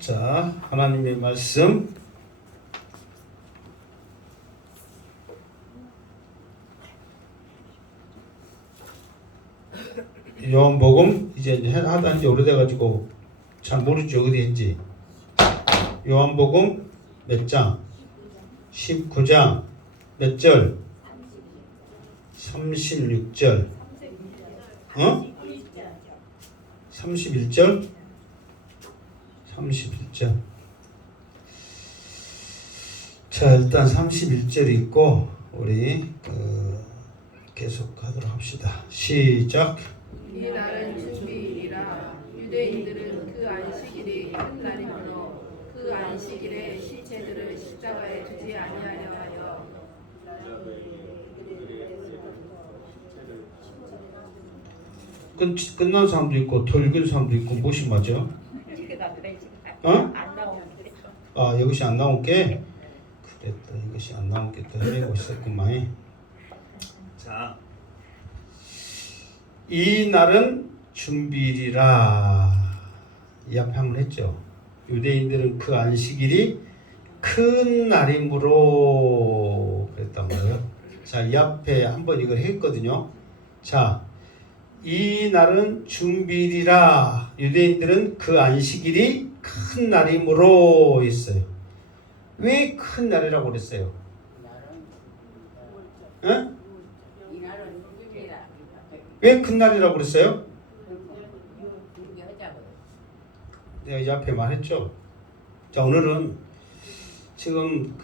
자, 하나님의 말씀 요한복음 이제 하다 지 오래돼가지고 잘 모르죠. 어디 했지? 요한복음 몇 장? 19장 몇 절? 36절. 어? 31절? 31절. 자, 일단 31절 있고 우리 계속하도록 합시다. 시작. 이 날은 준비일이라 유대인들은 그 안식일이 큰 날이므로 그 안식일에 시체들을 십자가에 두지 아니하려 하여 끝난 사람도 있고 덜 익은 사람도 있고 무엇이 맞아? 어? 아, 이것이 안 나온 게 그랬다. 이것이 안 나온 게 또 헤매고 있었구만. 자, 이 날은 준비일이라 이 앞에 한번 했죠. 유대인들은 그 안식일이 큰 날이므로 그랬단 말이에요. 자, 이 앞에 한번 이걸 했거든요. 자, 이 날은 준비일이라 유대인들은 그 안식일이 큰 날이므로 했어요. 왜 큰 날이라고 그랬어요? 응? 왜 큰 날이라고 그랬어요? 내가 이 앞에 말했죠. 자, 오늘은 지금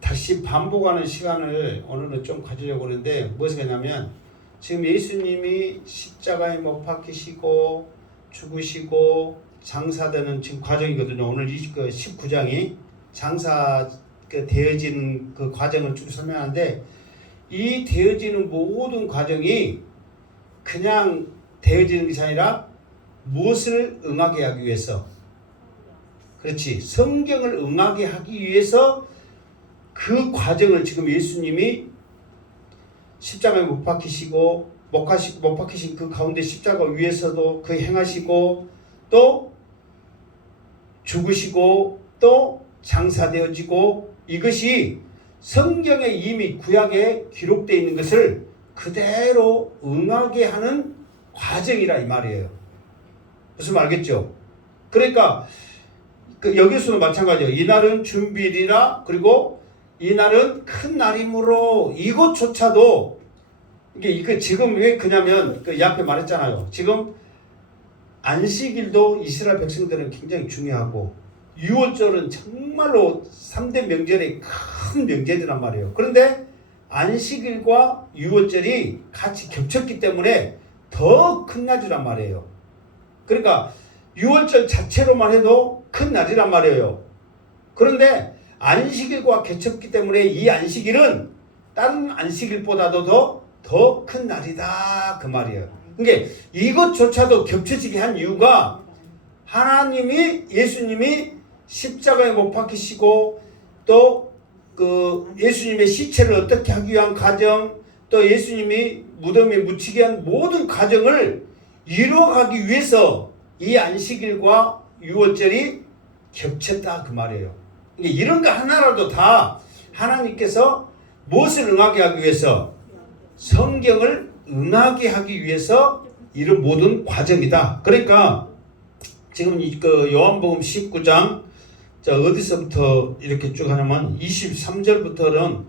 다시 반복하는 시간을 오늘은 좀 가지려고 하는데 무엇이 냐면 지금 예수님이 십자가에 못 박히시고 죽으시고 장사되는 지금 과정이거든요. 오늘 19장이 장사 되어지는 그 과정을 쭉 설명하는데 이 되어지는 모든 과정이 그냥 되어지는 것이 아니라 무엇을 응하게 하기 위해서, 그렇지, 성경을 응하게 하기 위해서 그 과정을 지금 예수님이 십자가에 못 박히시고 못 박히신 그 가운데 십자가 위에서도 그 행하시고 또 죽으시고 또 장사되어지고 이것이 성경에 이미 구약에 기록되어 있는 것을 그대로 응하게 하는 과정이라 이 말이에요. 무슨 말 알겠죠? 그러니까 여기서도 마찬가지예요. 이 날은 준비일이라, 그리고 이 날은 큰 날이므로, 이것조차도 이게 지금 왜 그냐면 이 앞에 말했잖아요. 지금 안식일도 이스라엘 백성들은 굉장히 중요하고 유월절은 정말로 3대 명절의 큰 명절이란 말이에요. 그런데 안식일과 유월절이 같이 겹쳤기 때문에 더 큰 날이란 말이에요. 그러니까 유월절 자체로만 해도 큰 날이란 말이에요. 그런데 안식일과 겹쳤기 때문에 이 안식일은 다른 안식일보다도 더 큰 날이다 그 말이에요. 그러니까 이것조차도 겹쳐지게 한 이유가 예수님이 십자가에 못 박히시고 또 예수님의 시체를 어떻게 하기 위한 과정, 또 예수님이 무덤에 묻히게 한 모든 과정을 이루어가기 위해서 이 안식일과 유월절이 겹쳤다 그 말이에요. 그러니까 이런 거 하나라도 다 하나님께서 무엇을 응하게 하기 위해서, 성경을 응하게 하기 위해서 이런 모든 과정이다. 그러니까 지금 요한복음 19장 어디서부터 이렇게 쭉 하냐면 23절부터는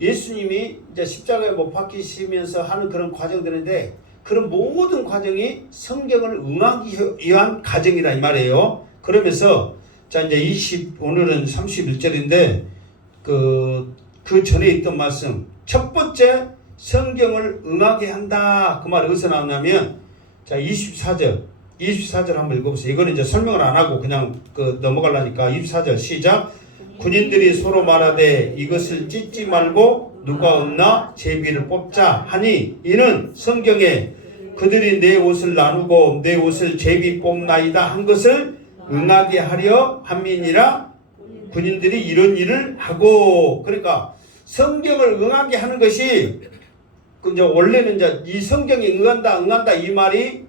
예수님이 이제 십자가에 못 박히시면서 하는 그런 과정들인데 그런 모든 과정이 성경을 응하기 위한 과정이라 이 말이에요. 그러면서 자 이제 오늘은 31절인데 그 전에 있던 말씀, 첫 번째 성경을 응하게 한다 그 말이 어디서 나오냐면 자 24절 한번 읽어보세요. 이거는 이제 설명을 안 하고 그냥 넘어가려니까 24절 시작. 군인들이 서로 말하되 이것을 찢지 말고 누가 없나 제비를 뽑자 하니 이는 성경에 그들이 내 옷을 나누고 내 옷을 제비 뽑나이다 한 것을 응하게 하려 함이니라. 군인들이 이런 일을 하고, 그러니까 성경을 응하게 하는 것이 이제 원래는 이제 이 성경에 응한다 이 말이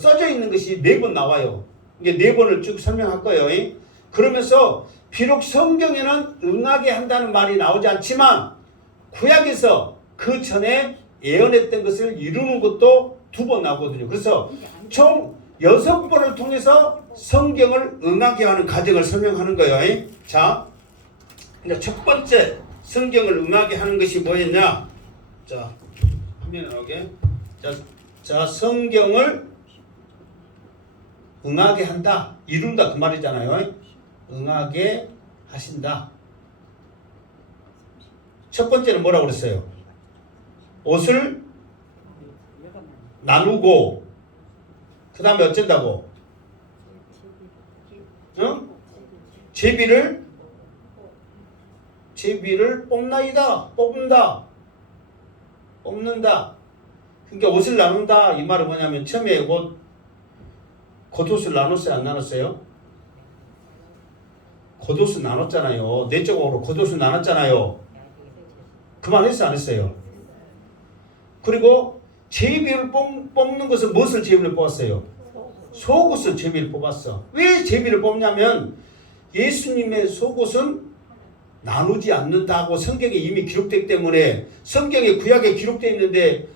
써져 있는 것이 4번 나와요. 이게 4번을 쭉 설명할 거예요. 그러면서 비록 성경에는 응하게 한다는 말이 나오지 않지만 구약에서 그 전에 예언했던 것을 이루는 것도 2번 나오거든요. 그래서 총 6번을 통해서 성경을 응하게 하는 과정을 설명하는 거예요. 자, 이제 첫 번째 성경을 응하게 하는 것이 뭐였냐? 자, 화면에 나오게. 자, 성경을 응하게 한다, 이룬다 그 말이잖아요. 응하게 하신다. 첫 번째는 뭐라고 그랬어요? 옷을 나누고 그 다음에 어쩐다고? 응? 제비를 뽑나이다. 뽑는다. 그러니까 옷을 나눈다 이 말은 뭐냐면 처음에 겉옷을 나눴어요, 안 나눴어요? 겉옷을 나눴잖아요. 내적으로 겉옷을 나눴잖아요. 그 말 했어, 안 했어요? 그리고 제비를 뽑는 것은 무엇을 제비를 뽑았어요? 속옷을 제비를 뽑았어. 왜 제비를 뽑냐면 예수님의 속옷은 나누지 않는다고 성경에 이미 기록되기 때문에, 성경에 구약에 기록되어 있는데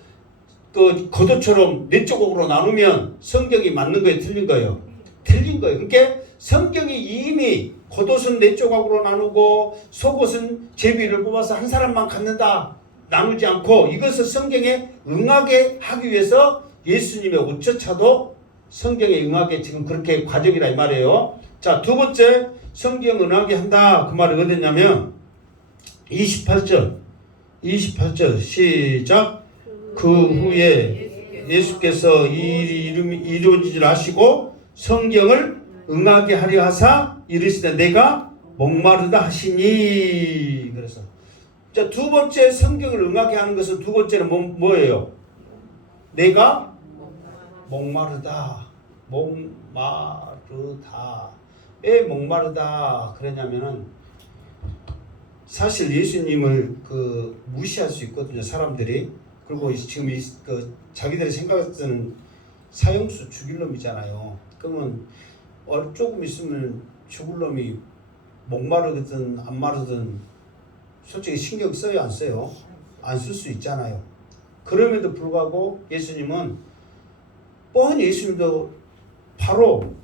그 겉옷처럼 내적으로 나누면 성경이 맞는 거에 틀린 거예요. 틀린 거예요. 그러니까 성경이 이미 겉옷은 네 조각으로 나누고 속옷은 제비를 뽑아서 한 사람만 갖는다, 나누지 않고, 이것을 성경에 응하게 하기 위해서 예수님의 옷조차도 성경에 응하게 지금 그렇게 과정이라 이 말이에요. 자, 두 번째 성경 응하게 한다 그 말이 어딨냐면 28절 시작. 그 후에 예수께서 이 일이 이루어지질 하시고 성경을 응하게 하려 하사 이르시되 내가 목마르다 하시니. 그래서 자, 두 번째 성경을 응하게 하는 것은 두 번째는 뭐예요? 내가 목마르다. 왜 목마르다 그러냐면은 사실 예수님을 무시할 수 있거든요, 사람들이. 그리고 지금 자기들이 생각했던 사형수 죽일 놈이잖아요. 그러면 조금 있으면 죽을 놈이 목마르든 안 마르든 솔직히 신경 써요, 안 써요? 안 쓸 수 있잖아요. 그럼에도 불구하고 예수님은 뻔히 예수님도 바로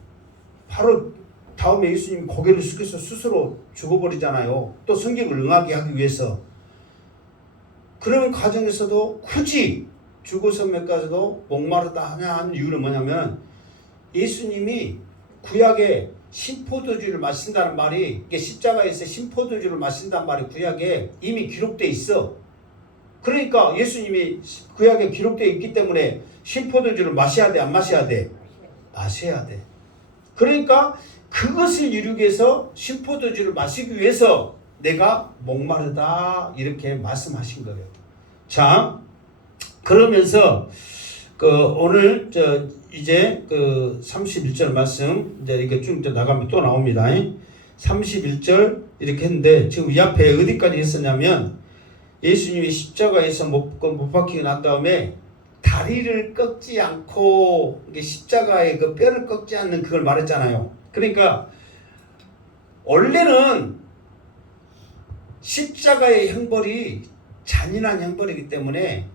다음에 예수님 고개를 숙여서 스스로 죽어버리잖아요. 또 성경을 응하게 하기 위해서. 그런 과정에서도 굳이 죽어서 몇 가지도 목마르다 하는 이유는 뭐냐면 예수님이 구약에 신포도주를 마신다는 말이, 이게 십자가에서 신포도주를 마신다는 말이 구약에 이미 기록되어 있어. 그러니까 예수님이 구약에 기록되어 있기 때문에 신포도주를 마셔야 돼, 안 마셔야 돼? 마셔야 돼. 그러니까 그것을 이루기 위해서 신포도주를 마시기 위해서 내가 목마르다 이렇게 말씀하신 거예요. 자, 그러면서 오늘 이제 31절 말씀 이제 이렇게 쭉 나가면 또 나옵니다. 31절 이렇게 했는데 지금 이 앞에 어디까지 했었냐면 예수님이 십자가에서 못 박히고 난 다음에 다리를 꺾지 않고 십자가의 그 뼈를 꺾지 않는 그걸 말했잖아요. 그러니까 원래는 십자가의 형벌이 잔인한 형벌이기 때문에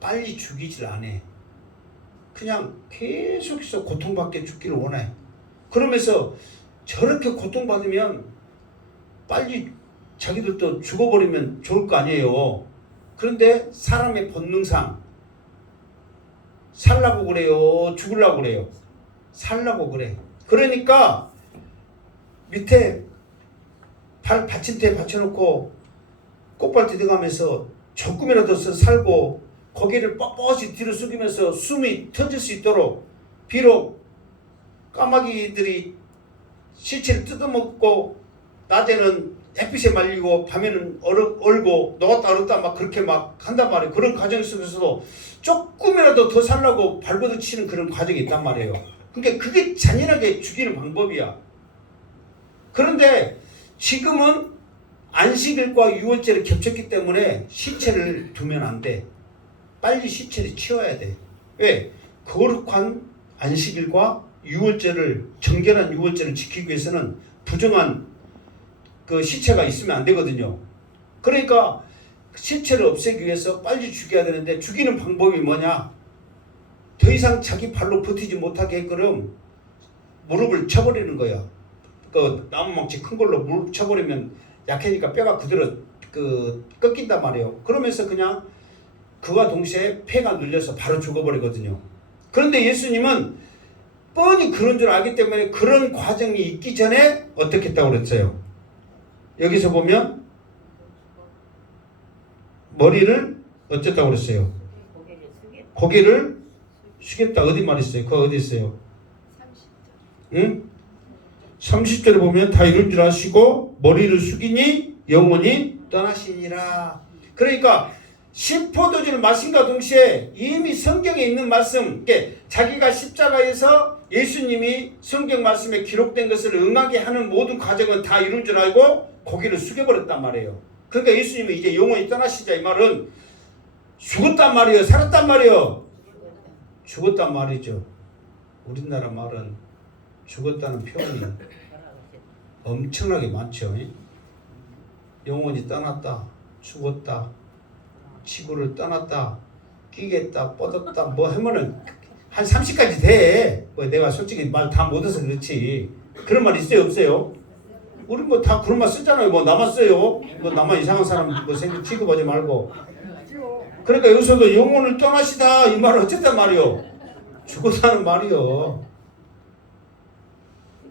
빨리 죽이질 않아. 그냥 계속해서 고통받게 죽기를 원해. 그러면서 저렇게 고통받으면 빨리 자기들도 죽어버리면 좋을 거 아니에요. 그런데 사람의 본능상 살라고 그래요? 죽으려고 그래요? 살라고 그래. 그러니까 밑에 받침대에 받쳐놓고 꽃발대 들어가면서 조금이라도 살고 고개를 뻣뻣이 뒤로 숙이면서 숨이 터질 수 있도록, 비록 까마귀들이 시체를 뜯어먹고 낮에는 햇빛에 말리고 밤에는 얼고 녹았다 얼었다 막 그렇게 막 한단 말이에요. 그런 과정 속에서도 조금이라도 더 살라고 발버둥 치는 그런 과정이 있단 말이에요. 그러니까 그게 잔인하게 죽이는 방법이야. 그런데 지금은 안식일과 유월절이 겹쳤기 때문에 시체를 두면 안 돼. 빨리 시체를 치워야 돼. 왜? 거룩한 안식일과 유월절을 정결한 유월절을 지키기 위해서는 부정한 그 시체가 있으면 안 되거든요. 그러니까 시체를 없애기 위해서 빨리 죽여야 되는데 죽이는 방법이 뭐냐? 더 이상 자기 발로 버티지 못하게 했거든 무릎을 쳐버리는 거야. 그 나무망치 큰 걸로 무릎 쳐버리면 약해니까 뼈가 그대로 꺾인단 말이에요. 그러면서 그냥 그와 동시에 폐가 눌려서 바로 죽어버리거든요. 그런데 예수님은 뻔히 그런 줄 알기 때문에 그런 과정이 있기 전에 어떻게 했다고 그랬어요? 여기서 보면 머리를 어쨌다고 그랬어요? 고개를 숙였다. 어디 말했어요? 그거 어디 있어요? 30절. 응? 30절에 보면 다 이런 줄 아시고 머리를 숙이니 영원히 떠나시니라. 그러니까 심포도주를 마신과 동시에 이미 성경에 있는 말씀, 자기가 십자가에서 예수님이 성경 말씀에 기록된 것을 응하게 하는 모든 과정은 다 이룬 줄 알고 고개를 숙여버렸단 말이에요. 그러니까 예수님이 이제 영원히 떠나시자 이 말은 죽었단 말이에요? 살았단 말이에요? 죽었단 말이죠. 우리나라 말은 죽었다는 표현이 엄청나게 많죠. 영원히 떠났다, 죽었다, 지구를 떠났다, 끼겠다, 뻗었다, 뭐 하면은 한 30까지 돼. 뭐 내가 솔직히 말 다 못해서 그렇지. 그런 말 있어요, 없어요? 우리 뭐 다 그런 말 쓰잖아요. 뭐 나만 써요. 뭐 나만 이상한 사람 뭐 생각 취급하지 말고. 그러니까 여기서도 영혼을 떠나시다 이 말은 어쨌단 말이요? 죽었다는 말이요.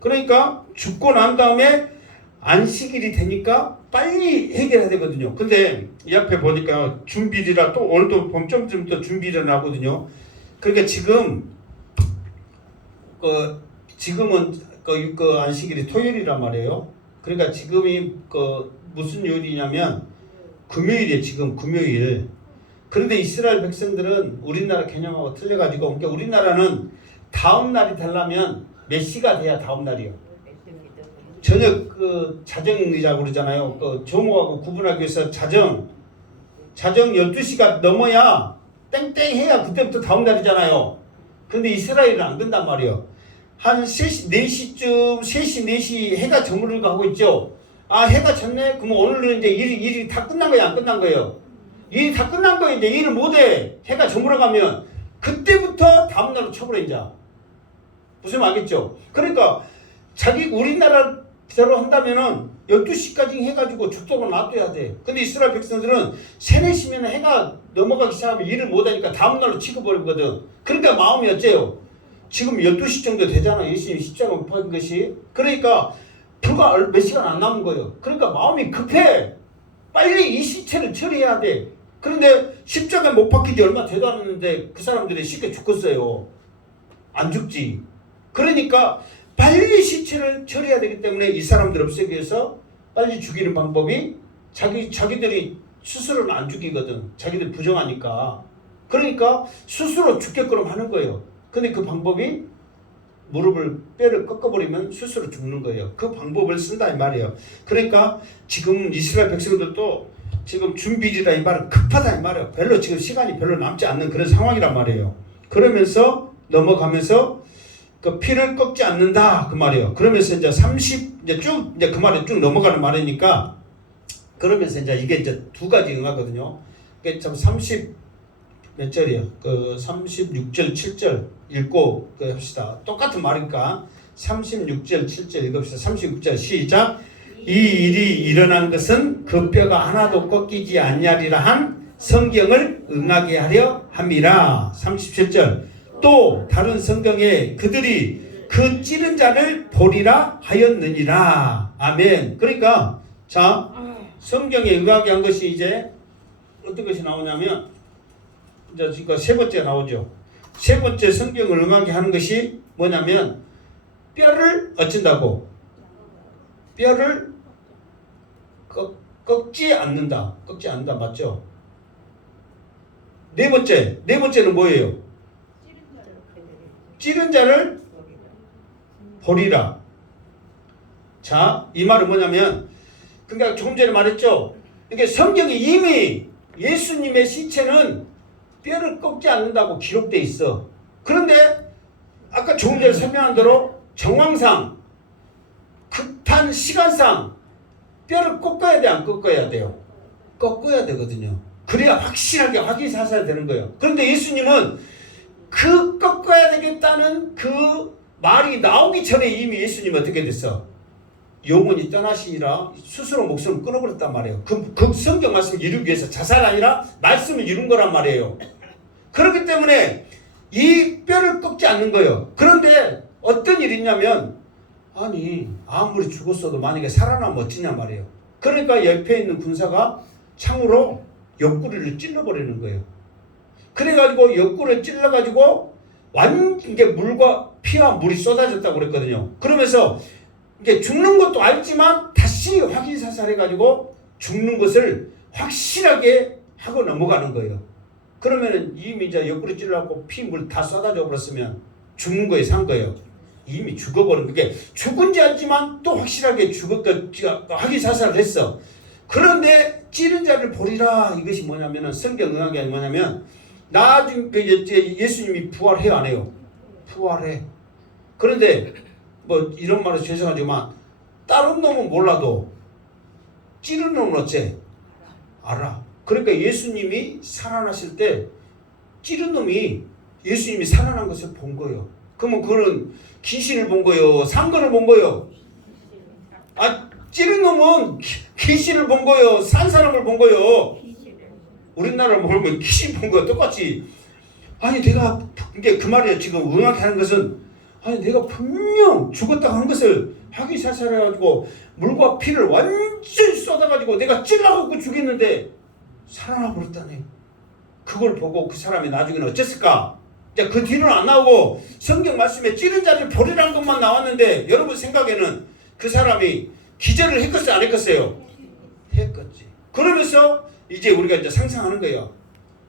그러니까 죽고 난 다음에 안식일이 되니까 빨리 해결해야 되거든요. 근데 이 앞에 보니까 준비일이라 또 오늘도 범점쯤부터 준비일이 나거든요. 그러니까 지금은 그 안식일이 토요일이란 말이에요. 그러니까 지금이 무슨 요일이냐면 금요일이에요. 지금 금요일. 그런데 이스라엘 백성들은 우리나라 개념하고 틀려가지고, 그러니까 우리나라는 다음 날이 되려면 몇 시가 돼야 다음 날이요? 저녁 자정이라고 그러잖아요. 정오하고 구분하기 위해서 자정 12시가 넘어야 땡땡 해야 그때부터 다음 날이잖아요. 근데 이스라엘은 안 된단 말이에요. 한 3시, 4시쯤, 3시, 4시 해가 저물고 하고 있죠. 아, 해가 졌네? 그럼 오늘은 이제 일이 다 끝난 거예요? 안 끝난 거예요? 일이 다 끝난 거예요. 이제 일을 못해. 해가 저물어가면 그때부터 다음 날로 쳐버려, 이제. 무슨 말 알겠죠? 그러니까 우리나라대로 한다면은 12시까지 해가지고 죽도록 놔둬야 돼. 근데 이스라엘 백성들은 3, 4시면 해가 넘어가기 시작하면 일을 못하니까 다음 날로 치고버리거든. 그러니까 마음이 어째요? 지금 12시 정도 되잖아. 예수님이 십자가 못 박은 것이. 그러니까 불과 몇 시간 안 남은 거예요. 그러니까 마음이 급해. 빨리 이 시체를 처리해야 돼. 그런데 십자가에 못 박힌 지 얼마 되도 않았는데 그 사람들이 쉽게 죽었어요. 안 죽지. 그러니까 빨리 시체를 처리해야 되기 때문에 이 사람들 없애기 위해서 빨리 죽이는 방법이 자기들이 스스로는 안 죽이거든. 자기들 부정하니까. 그러니까 스스로 죽게끔 하는 거예요. 근데 그 방법이 뼈를 꺾어버리면 스스로 죽는 거예요. 그 방법을 쓴다 이 말이에요. 그러니까 지금 이스라엘 백성들도 지금 준비일이다 이 말은 급하다 이 말이에요. 별로 지금 시간이 별로 남지 않는 그런 상황이란 말이에요. 그러면서 넘어가면서 그 피를 꺾지 않는다 그 말이에요. 그러면서 이제 이제 그 말이 쭉 넘어가는 말이니까 그러면서 이제 이게 이제 두 가지 응하거든요. 그게 참 몇 절이요? 36절 7절 읽고 합시다. 똑같은 말이니까 36절 7절 읽읍시다. 36절 시작. 이 일이 일어난 것은 그 뼈가 하나도 꺾이지 아니하리라 한 성경을 응하게 하려 함이라. 37절 또 다른 성경에 그들이 그 찌른 자를 보리라 하였느니라. 아멘. 그러니까 자 성경에 응하게 한 것이 이제 어떤 것이 나오냐면 이제 지금 세 번째 나오죠. 세 번째 성경을 응하게 하는 것이 뭐냐면 뼈를 어쩐다고? 뼈를 꺾지 않는다. 꺾지 않는다. 맞죠? 네 번째는 뭐예요? 찌른 자를 보리라. 자, 이 말은 뭐냐면 그러니까 조금 전에 말했죠. 이게 성경이 이미 예수님의 시체는 뼈를 꺾지 않는다고 기록돼 있어. 그런데 아까 아까 조금 전에 설명한 대로 정황상 극한 시간상 뼈를 꺾어야 돼, 안 꺾어야 돼요? 꺾어야 되거든요. 그래야 확실하게 확인사살이 되는 거예요. 그런데 예수님은 그 꺾어야 되겠다는 그 말이 나오기 전에 이미 예수님은 어떻게 됐어? 영원히 떠나시니라 스스로 목숨을 끊어버렸단 말이에요. 그 성경 말씀을 이루기 위해서 자살 아니라 말씀을 이룬 거란 말이에요. 그렇기 때문에 이 뼈를 꺾지 않는 거예요. 그런데 어떤 일이 있냐면 아니 아무리 죽었어도 만약에 살아나면 어찌냐 말이에요. 그러니까 옆에 있는 군사가 창으로 옆구리를 찔러버리는 거예요. 그래가지고 옆구리를 찔러가지고 이게 물과 피와 물이 쏟아졌다고 그랬거든요. 그러면서 이게 죽는 것도 알지만 다시 확인사살해가지고 죽는 것을 확실하게 하고 넘어가는 거예요. 그러면은 이미 이제 옆구리 찔러갖고 피 물 다 쏟아져 버렸으면 죽는 거에 산 거예요. 이미 죽어버린 게 죽은지 알지만 또 확실하게 확인사살을 했어. 그런데 찌른 자를 보리라 이것이 뭐냐면은 성경 응하게 뭐냐면 나중에 예수님이 부활해요 안 해요? 부활해. 그런데 뭐 이런 말은 죄송하지만 다른 놈은 몰라도 찌른 놈은 어째? 알아. 그러니까 예수님이 살아나실 때 찌른 놈이 예수님이 살아난 것을 본 거예요. 그러면 그거는 귀신을 본 거예요? 상거를 본 거예요? 아, 찌른 놈은 귀신을 본 거예요? 산 사람을 본 거예요? 우리나라를 보면 귀신 본 거예요. 똑같이. 아니 내가 이게 그 말이에요. 지금 응하게 하는 것은 아니 내가 분명 죽었다고 한 것을 확인사살해가지고 물과 피를 완전히 쏟아가지고 내가 찔러갖고 죽였는데 살아나 버렸다네. 그걸 보고 그 사람이 나중에는 어쨌을까? 이제 그 뒤로는 안 나오고 성경 말씀에 찌른 자를 보리라는 것만 나왔는데 여러분 생각에는 그 사람이 기절을 했겠어요? 안 했겠어요? 했겠지. 그러면서 이제 우리가 이제 상상하는 거예요.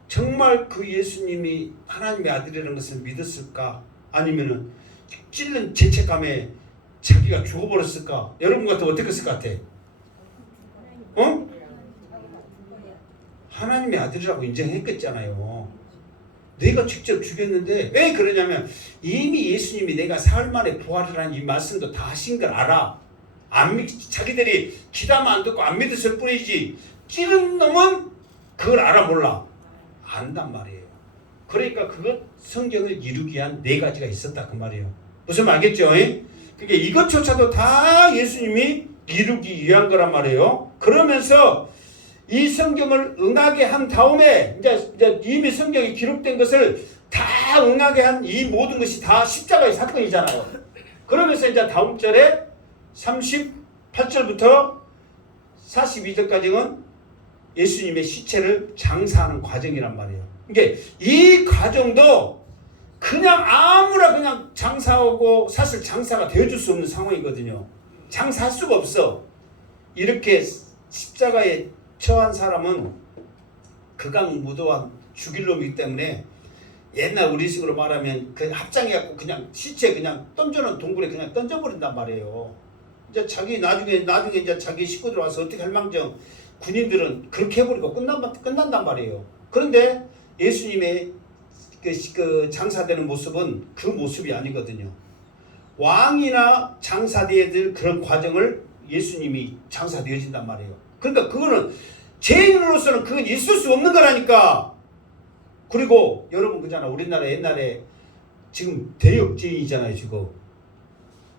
정말 그 예수님이 하나님의 아들이라는 것을 믿었을까? 아니면은 찔른 죄책감에 자기가 죽어버렸을까? 여러분 같으면 어떻게 했을 것 같아? 어? 하나님의 아들이라고 인정했겠잖아요. 내가 직접 죽였는데 왜 그러냐면 이미 예수님이 내가 사흘 만에 부활이라는 이 말씀도 다 하신 걸 알아. 자기들이 기다만 안 듣고 안 믿었을 뿐이지 찌른 놈은 그걸 알아 몰라? 안단 말이에요. 그러니까 그것 성경을 이루기 위한 네 가지가 있었다 그 말이에요. 무슨 말 알겠죠? 그게 이것조차도 다 예수님이 이루기 위한 거란 말이에요. 그러면서 이 성경을 응하게 한 다음에 이제 이미 성경에 기록된 것을 다 응하게 한 이 모든 것이 다 십자가의 사건이잖아요. 그러면서 이제 다음 절에 38절부터 42절까지는 예수님의 시체를 장사하는 과정이란 말이에요. 이게 이 과정도 그냥 아무나 그냥 장사하고 사실 장사가 되어줄 수 없는 상황이거든요. 장사할 수가 없어. 이렇게 십자가에 처한 사람은 극악무도한 죽일 놈이기 때문에 옛날 우리식으로 말하면 그 합장해갖고 그냥 시체 그냥 던져놓은 동굴에 그냥 던져버린단 말이에요. 이제 자기 나중에 이제 자기 식구들 와서 어떻게 할 망정 군인들은 그렇게 해버리고 끝난단 말이에요. 그런데 예수님의 그 장사되는 모습은 그 모습이 아니거든요. 왕이나 장사되어야 될 그런 과정을 예수님이 장사되어진단 말이에요. 그러니까 그거는 죄인으로서는 그건 있을 수 없는 거라니까. 그리고 여러분 그잖아. 우리나라 옛날에 지금 대역죄인이잖아요. 지금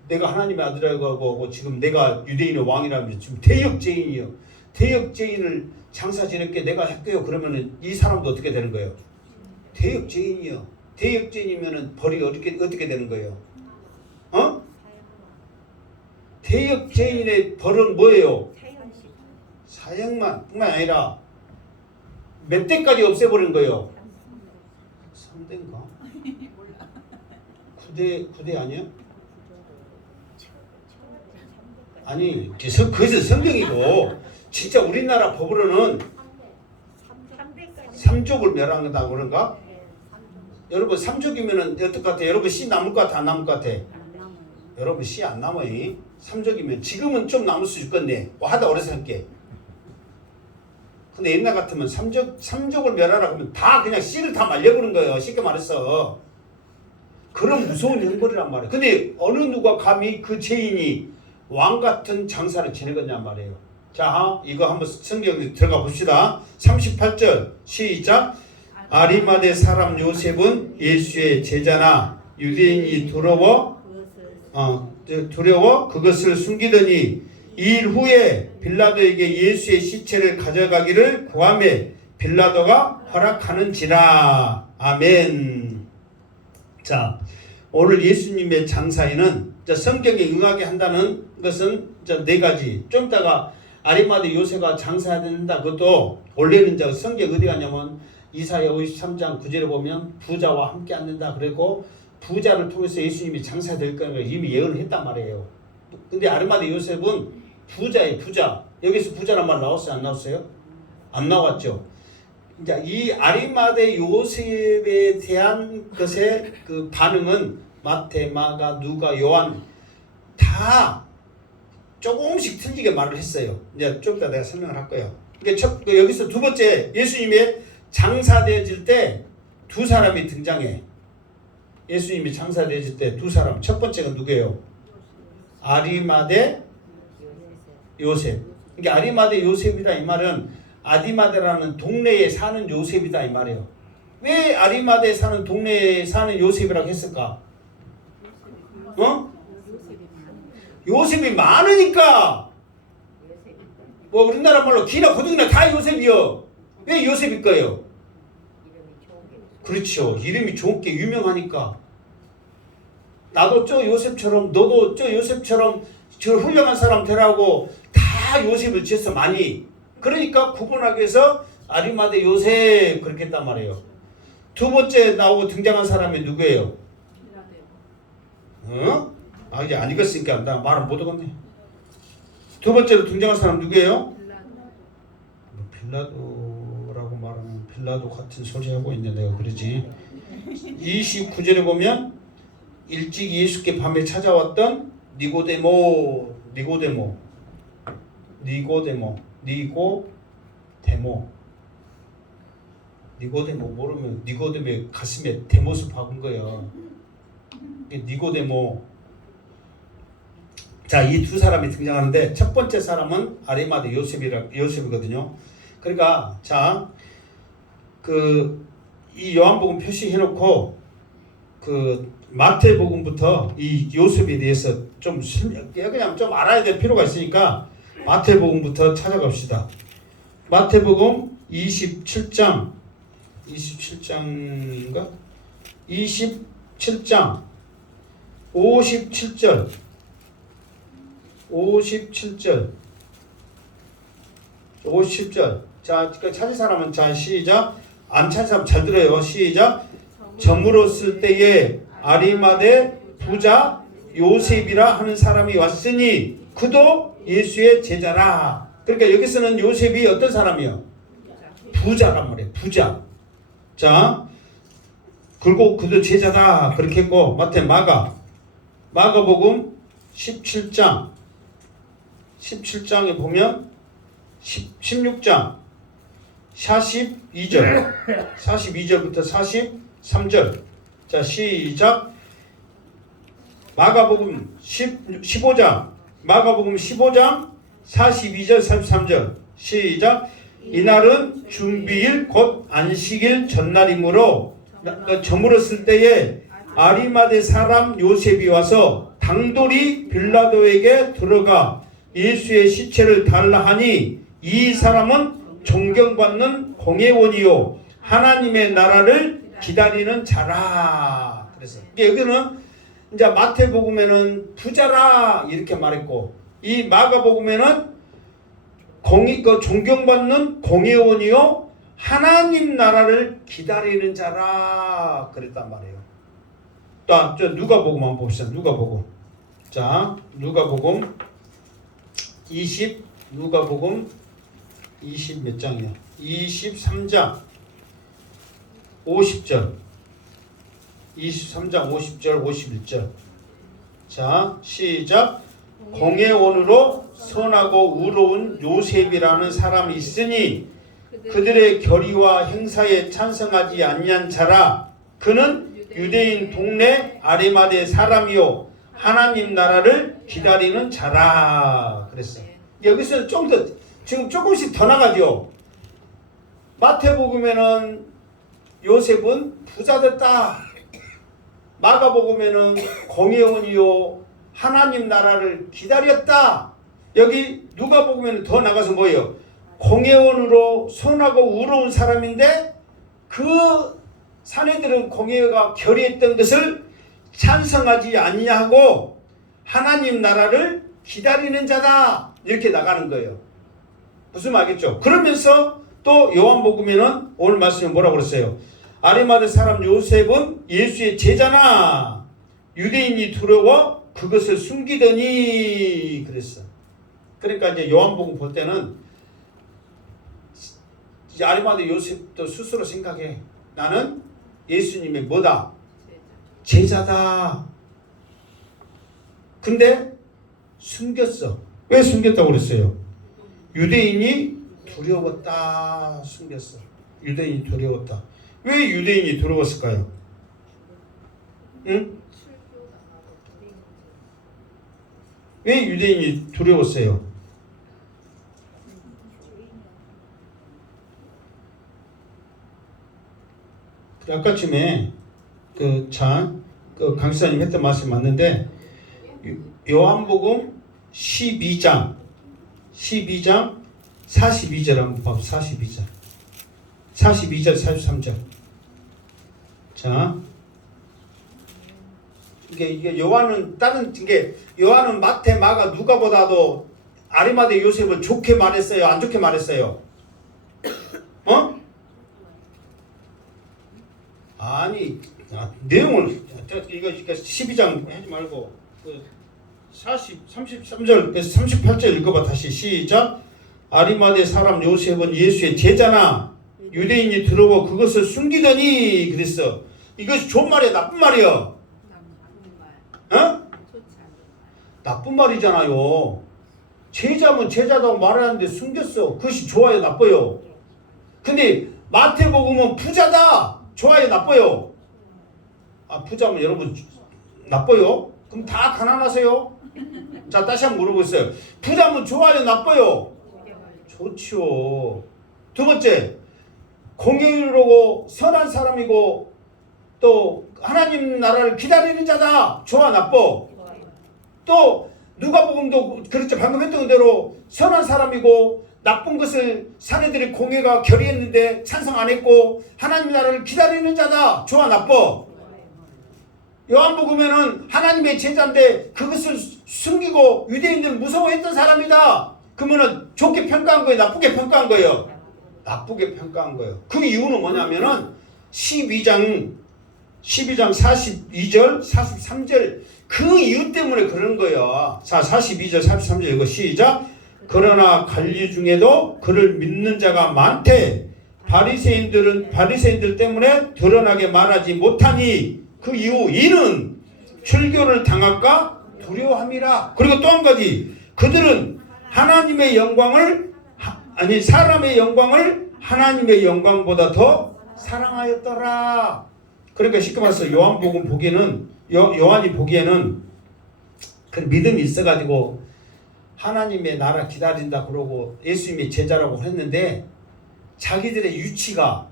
내가 하나님의 아들이라고 하고 지금 내가 유대인의 왕이라면 지금 대역죄인이요. 대역죄인을 장사 지냈게 내가 할게요. 그러면은 이 사람도 어떻게 되는 거예요? 대역죄인이요. 대역죄인이면은 벌이 어떻게 되는 거예요? 어? 대역죄인의 벌은 뭐예요? 사형만 뿐만 아니라 몇 대까지 없애버린 거예요? 3대인가? 9대 아니야? 아니 그것은 성경이고 진짜 우리나라 법으로는 3족을 멸한다고 그런가? 여러분 3족이면은 어떨 것 같아? 여러분 씨 남을 것 같아? 안 남을 것 같아? 여러분 씨 안 남아요. 3족이면 지금은 좀 남을 수 있겠네. 하다 오래 살게. 근데 옛날 같으면 3족을 멸하라 그러면 다 그냥 씨를 다 말려버린 거예요. 쉽게 말해서. 그런 무서운 형벌이란 말이에요. 근데 어느 누가 감히 그 죄인이 왕 같은 장사를 지내겠냔 말이에요. 자, 이거 한번 성경에 들어가 봅시다. 38절 시작. 아리마대 사람 요셉은 예수의 제자나 유대인이 두려워 그것을 숨기더니 2일 후에 빌라도에게 예수의 시체를 가져가기를 구하매 빌라도가 허락하는지라. 아멘. 자, 오늘 예수님의 장사에는 성경에 응하게 한다는 것은 네 가지. 좀 이따가 아리마대 요새가 장사해야 된다. 그것도 원래는 성경 어디 가냐면 이사야 53장 9절에 보면 부자와 함께 앉는다. 그리고 부자를 통해서 예수님이 장사될 거라고 이미 예언을 했단 말이에요. 근데 아리마대 요셉은 부자예요. 부자. 여기서 부자란 말 나왔어요? 안 나왔어요? 안 나왔죠. 이제 이 아리마대 요셉에 대한 것의 그 반응은 마태, 마가, 누가, 요한 다 조금씩 틀리게 말을 했어요. 이제 좀 이따 내가 설명을 할 거예요. 그러니까 여기서 두 번째 예수님의 장사되어질 때 두 사람이 등장해. 예수님이 장사되어질 때 두 사람. 첫 번째가 누구예요? 아리마대 요셉. 그러니까 아리마대 요셉이다 이 말은 아디마대라는 동네에 사는 요셉이다 이 말이에요. 왜 아리마대에 사는 동네에 사는 요셉이라고 했을까? 요셉이 많으니까. 뭐 우리나라 말로 기나 고등이나 다 요셉이요. 왜 요셉일 거예요? 그렇죠. 이름이 좋은 게 유명하니까. 나도 저 요셉처럼 너도 저 요셉처럼 저 훌륭한 사람 되라고 다 요셉을 지었어 많이. 그러니까 구분하기 위해서 아리마대 요셉 그렇게 했단 말이에요. 두 번째 나오고 등장한 사람이 누구예요? 이제 안 읽었으니까 나 말을 못 하겠네. 두 번째로 등장한 사람 누구예요? 빌라도라고 말하면 빌라도 같은 소리 하고 있네 내가 그러지. 29절에 보면 일찍 예수께 밤에 찾아왔던 니고데모 모르면 니고데모의 가슴에 대못을 박은 거예요. 니고데모. 자, 이 두 사람이 등장하는데 첫 번째 사람은 아리마대 요셉이거든요. 그러니까 자, 이 요한복음 표시해놓고 마태복음부터 이 요셉에 대해서 그냥 좀 알아야 될 필요가 있으니까 마태복음부터 찾아갑시다. 마태복음 27장 57장 57절 50절. 자, 찾을 사람은 자 시작. 안 찾은 사람 잘 들어요. 시작. 저물었을 때에 아리마대 부자 요셉이라 하는 사람이 왔으니 그도 예수의 제자라. 그러니까 여기서는 요셉이 어떤 사람이요? 부자란 말이에요. 부자. 자, 그리고 그도 제자다 그렇게 했고 마태 마가복음 17장에 보면 16장 42절부터 43절. 자, 시작. 마가복음 15장 42절 33절. 시작. 이날은 준비일 곧 안식일 전날이므로 저물었을 때에 아리마대 사람 요셉이 와서 당돌이 빌라도에게 들어가 예수의 시체를 달라 하니 이 사람은 존경받는 공회원이요 하나님의 나라를 기다리는 자라. 그래서 여기는 이제 마태복음에는 부자라 이렇게 말했고 이 마가복음에는 존경받는 공회원이요 하나님 나라를 기다리는 자라 그랬단 말이에요. 또 누가복음 한번 봅시다. 누가복음. 자, 누가복음 20 몇 장이야? 23장 50절. 23장 50절 51절. 자, 시작. 공회원으로 선하고 의로운 요셉이라는 사람이 있으니 그들의 결의와 행사에 찬성하지 아니한 자라. 그는 유대인 동네 아리마대 사람이요 하나님 나라를 기다리는 자라 그랬어. 여기서 좀 더 지금 조금씩 더 나가죠. 마태복음에는 요셉은 부자 됐다. 마가복음에는 공회원이요 하나님 나라를 기다렸다. 여기 누가복음에는 더 나가서 뭐예요? 공회원으로 선하고 의로운 사람인데 그 사내들은 공회가 결의했던 것을 찬성하지 아니하고 하나님 나라를 기다리는 자다. 이렇게 나가는 거예요. 무슨 말이겠죠? 그러면서 또 요한복음에는 오늘 말씀에 뭐라고 그랬어요? 아리마대 사람 요셉은 예수의 제자나 유대인이 두려워 그것을 숨기더니 그랬어. 그러니까 이제 요한복음 볼 때는 이제 아리마대 요셉도 스스로 생각해. 나는 예수님의 뭐다? 제자다. 근데 숨겼어. 왜 숨겼다고 그랬어요? 유대인이 두려웠다. 숨겼어. 유대인이 두려웠다. 왜 유대인이 두려웠을까요? 응? 왜 유대인이 두려웠어요? 아까쯤에 그 강사님 했던 말씀 맞는데 요한복음 12장 42절 한번 봐. 42절 43절. 자, 이게 요한은 요한은 마태, 마가, 누가보다도 아리마대 요셉을 좋게 말했어요? 안 좋게 말했어요? 어? 아니, 내용을 이거 12장 하지 말고 33절 38절 읽어봐. 다시 시작. 아리마대 사람 요셉은 예수의 제자나 유대인이 들어오고 그것을 숨기더니 그랬어. 이것이 좋은 말이야, 나쁜 말이야? 어? 나쁜 말이잖아요. 제자면 제자다고 말하는데 숨겼어. 그것이 좋아요, 나빠요? 근데 마태복음은 부자다. 좋아요, 나빠요? 아, 부자면 여러분 나빠요? 그럼 다 가난하세요? 자, 다시 한번 물어보세요. 부자면 좋아요, 나빠요? 좋지요. 두 번째, 공의로고 선한 사람이고 또 하나님 나라를 기다리는 자다. 좋아, 나빠? 또 누가복음도 그렇죠. 방금 했던 대로 선한 사람이고 나쁜 것을 사내들이 공회가 결의했는데 찬성 안 했고 하나님 나라를 기다리는 자다. 좋아, 나빠? 요한복음에는 하나님의 제자인데 그것을 숨기고 유대인들 무서워했던 사람이다. 그러면은 좋게 평가한 거예요, 나쁘게 평가한 거예요? 나쁘게 평가한 거예요. 그 이유는 뭐냐면은 12장 42절 43절 그 이유 때문에 그런 거예요. 자, 42절 43절 이거 시작. 그러나 관리 중에도 그를 믿는 자가 많대. 바리새인들 때문에 드러나게 말하지 못하니 그 이유 이는 출교를 당할까 두려워함이라. 그리고 또 한 가지, 그들은 하나님의 영광을 사람의 영광을 하나님의 영광보다 더 사랑하였더라. 그러니까 쉽게 말해서 요한복음 보기에는 요한이 보기에는 그 믿음이 있어가지고 하나님의 나라 기다린다 그러고 예수님의 제자라고 했는데 자기들의 유치가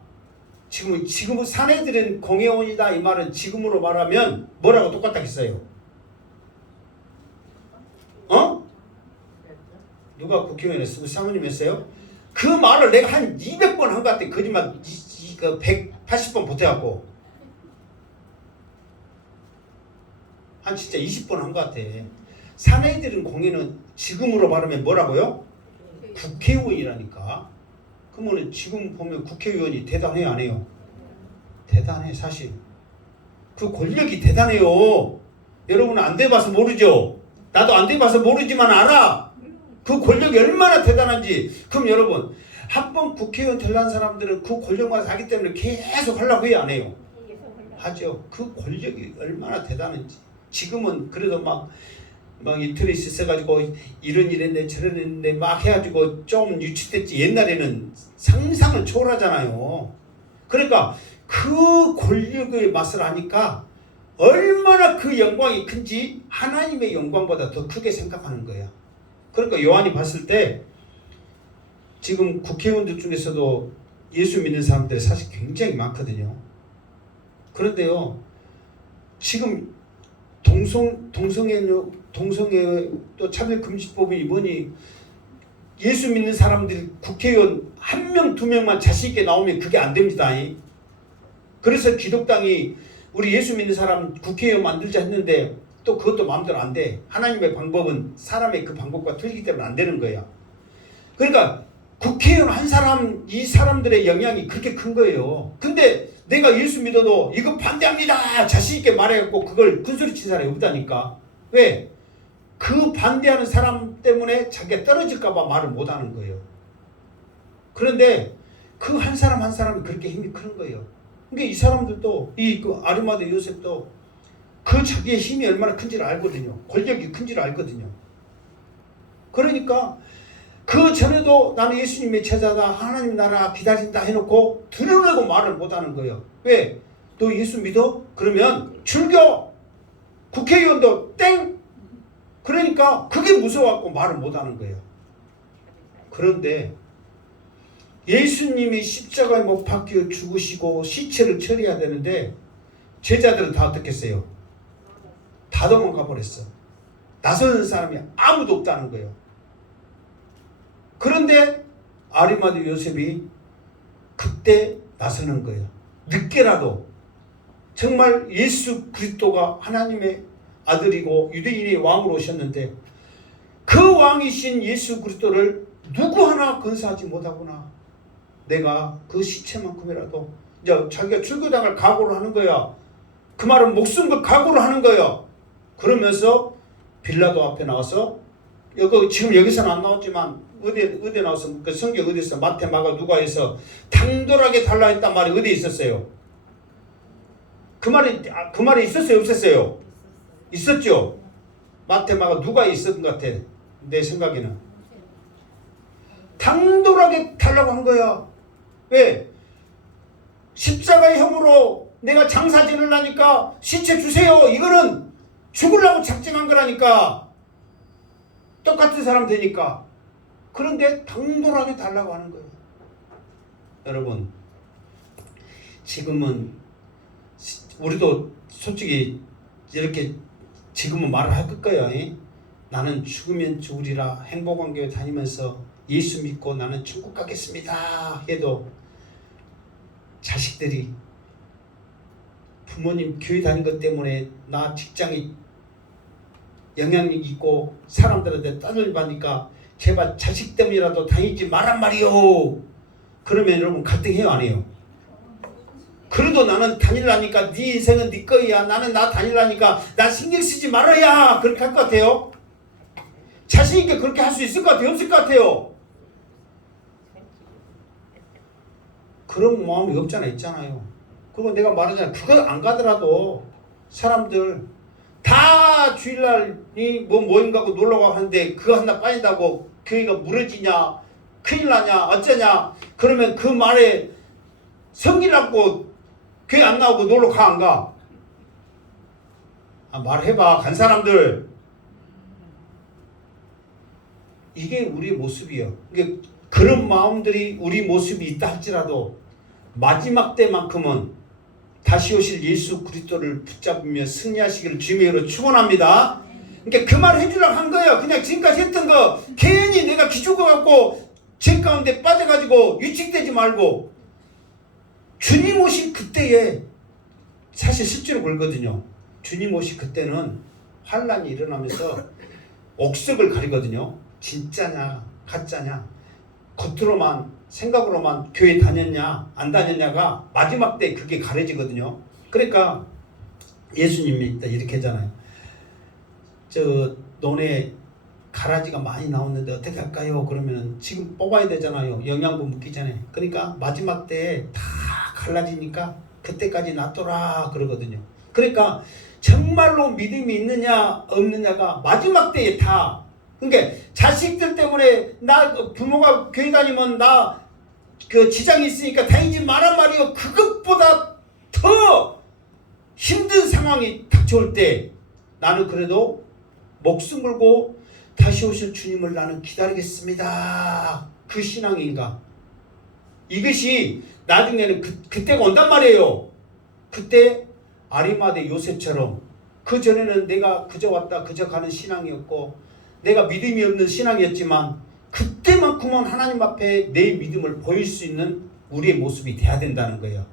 지금 사내들은 공회원이다 이 말은 지금으로 말하면 뭐라고 똑같다겠어요? 어? 누가 국회의원 했어요? 사모님 했어요? 그 말을 내가 한 200번 한 것 같아. 거짓말 180번 보태갖고 한 진짜 20번 한 것 같아. 사내들은 공회는 지금으로 말하면 뭐라고요? 국회의원이라니까. 그러면 지금 보면 국회의원이 대단해요, 안 해요? 대단해, 사실. 그 권력이 대단해요. 여러분은 안 돼봐서 모르죠? 나도 안 돼봐서 모르지만 알아. 그 권력이 얼마나 대단한지. 그럼 여러분, 한 번 국회의원 되려는 사람들은 그 권력만 하기 때문에 계속 하려고 해요, 안 해요? 하죠. 그 권력이 얼마나 대단한지. 지금은 그래도 막 이틀에 있어가지고 이런 일 했네 저런 일 했네 막 해가지고 좀 유치됐지. 옛날에는 상상을 초월하잖아요. 그러니까 그 권력의 맛을 아니까 얼마나 그 영광이 큰지 하나님의 영광보다 더 크게 생각하는 거야. 그러니까 요한이 봤을 때 지금 국회의원들 중에서도 예수 믿는 사람들이 사실 굉장히 많거든요. 그런데요, 지금 동성애 또 차별금지법이 뭐니, 예수 믿는 사람들이 국회의원 한 명, 두 명만 자신 있게 나오면 그게 안 됩니다. 그래서 기독당이 우리 예수 믿는 사람 국회의원 만들자 했는데 또 그것도 마음대로 안 돼. 하나님의 방법은 사람의 그 방법과 틀리기 때문에 안 되는 거야. 그러니까 국회의원 한 사람, 이 사람들의 영향이 그렇게 큰 거예요. 근데 내가 예수 믿어도 이거 반대합니다 자신 있게 말해갖고 그걸 큰소리 친 사람이 없다니까. 왜? 그 반대하는 사람 때문에 자기가 떨어질까 봐 말을 못 하는 거예요. 그런데 그 한 사람 한 사람이 그렇게 힘이 큰 거예요. 그러니까 이 사람들도 그 아리마대 요셉도 그 자기의 힘이 얼마나 큰지를 알거든요. 권력이 큰지를 알거든요. 그러니까 그 전에도 나는 예수님의 제자다, 하나님 나라 기다린다 해놓고 드러내고 말을 못하는 거예요. 왜? 너 예수 믿어? 그러면 출교! 국회의원도 땡! 그러니까 그게 무서워갖고 말을 못하는 거예요. 그런데 예수님이 십자가에 못 박혀 죽으시고 시체를 처리해야 되는데 제자들은 다 어떻게 했어요? 다 도망가 버렸어. 나서는 사람이 아무도 없다는 거예요. 그런데 아리마대 요셉이 그때 나서는 거예요. 늦게라도 정말 예수 그리스도가 하나님의 아들이고 유대인의 왕으로 오셨는데 그 왕이신 예수 그리스도를 누구 하나 건사하지 못하구나. 내가 그 시체만큼이라도 이제 자기가 출교당할 각오를 하는 거야. 그 말은 목숨 걸 각오를 하는 거야. 그러면서 빌라도 앞에 나와서 여기 지금 여기서는 안 나왔지만 어디 나와서 그 성경 어디서 마태 마가 누가에서 당돌하게 달라 했단 말이 어디 있었어요? 그 말이 있었어요, 없었어요? 있었죠. 마태 마가 누가에 있었던 것 같아. 내 생각에는 당돌하게 달라고 한 거야. 왜? 십자가의 형으로 내가 장사 지르려니까 시체 주세요. 이거는 죽으려고 작정한 거라니까. 똑같은 사람 되니까. 그런데 당돌하게 달라고 하는 거예요. 여러분, 지금은 우리도 솔직히 이렇게 지금은 말을 할 거예요. 나는 죽으면 죽으리라 행복한 교회 다니면서 예수 믿고 나는 천국 가겠습니다 해도 자식들이 부모님 교회 다닌 것 때문에 나 직장이 영향력 있고 사람들한테 따돌림 받으니까 제발 자식 때문이라도 다니지 말란 말이요. 그러면 여러분 갈등해요, 안 해요? 그래도 나는 다닐라니까 네 인생은 네 거야. 나는 나 다닐라니까 나 신경 쓰지 말아야. 그렇게 할 것 같아요? 자신 있게 그렇게 할 수 있을 것 같아요? 없을 것 같아요? 그런 마음이 없잖아, 있잖아요. 그리고 내가 말하잖아요. 그거 안 가더라도 사람들 다 주일날이 뭐 모임 가고 놀러 가고 하는데 그거 하나 빠진다고 교회가 무너지냐, 큰일 나냐, 어쩌냐. 그러면 그 말에 성기라고 교회 안 나오고 놀러 가, 안 가? 말해봐, 간 사람들. 이게 우리의 모습이에요. 이게 그런 마음들이 우리 모습이 있다 할지라도 마지막 때만큼은 다시 오실 예수 그리스도를 붙잡으며 승리하시기를 주님의 이름으로 축원합니다. 그러니까 그 말을 해주려고 한 거예요. 그냥 지금까지 했던 거 괜히 내가 기죽어갖고 죄 가운데 빠져가지고 유축되지 말고 주님 오실 그때에 사실 실제로 그러거든요. 주님 오실 그때는 환란이 일어나면서 옥석을 가리거든요. 진짜냐 가짜냐 겉으로만 생각으로만 교회 다녔냐 안 다녔냐가 마지막 때 그게 가려지거든요. 그러니까 예수님이 이렇게 하잖아요. 저 논에 가라지가 많이 나오는데 어떻게 할까요? 그러면 지금 뽑아야 되잖아요. 영양분 묻기 전에. 그러니까 마지막 때에 다 갈라지니까 그때까지 놔둬라 그러거든요. 그러니까 정말로 믿음이 있느냐 없느냐가 마지막 때에 다. 그러니까 자식들 때문에 나 부모가 교회 다니면 나 그 지장이 있으니까 다니지 말란 말이요. 그것보다 더 힘든 상황이 닥쳐올 때 나는 그래도 목숨 걸고 다시 오실 주님을 나는 기다리겠습니다. 그 신앙인가? 이것이 나중에는 그때가 온단 말이에요. 그때 아리마대 요셉처럼 그 전에는 내가 그저 왔다 그저 가는 신앙이었고 내가 믿음이 없는 신앙이었지만 그때만큼은 하나님 앞에 내 믿음을 보일 수 있는 우리의 모습이 돼야 된다는 거예요.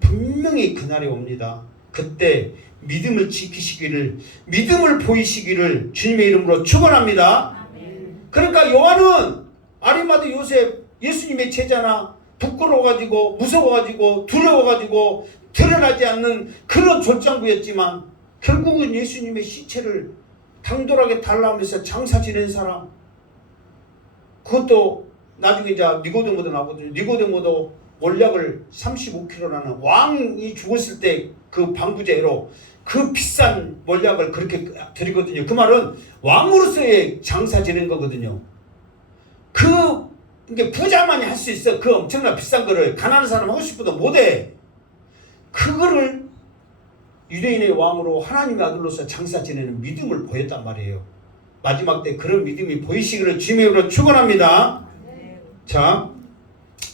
분명히 그날이 옵니다. 그때 믿음을 지키시기를, 믿음을 보이시기를 주님의 이름으로 축원합니다. 그러니까 요한은 아리마대 요셉 예수님의 제자나 부끄러워가지고 무서워가지고 두려워가지고 드러나지 않는 그런 졸장부였지만 결국은 예수님의 시체를 당돌하게 달라하면서 장사 지낸 사람, 그것도 나중에 이제 니고데모도 나오거든요. 니고데모도 몰약을 35kg라는 왕이 죽었을 때 그 방부제로 그 비싼 몰약을 그렇게 드리거든요. 그 말은 왕으로서의 장사 지낸 거거든요. 이게 부자만이 할 수 있어. 그 엄청난 비싼 거를 가난한 사람 하고 싶어도 못해. 그거를 유대인의 왕으로 하나님의 아들로서 장사 지내는 믿음을 보였단 말이에요. 마지막 때 그런 믿음이 보이시기를 주님의 이름으로 축원합니다. 자,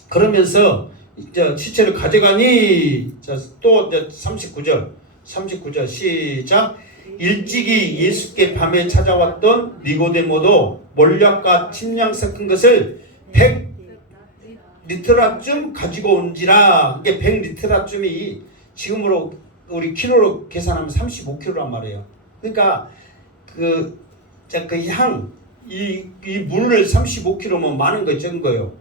그러면서 이제 시체를 가져가니 또 39절 시작. 일찍이 예수께 밤에 찾아왔던 니고데모도 몰약과 침량 섞은 것을 100리터라쯤 가지고 온지라. 이게 100리터라쯤이 지금으로 우리 킬로로 계산하면 35kg란 말이에요. 그러니까 이 물을 35kg면 많은 거 적은 거예요.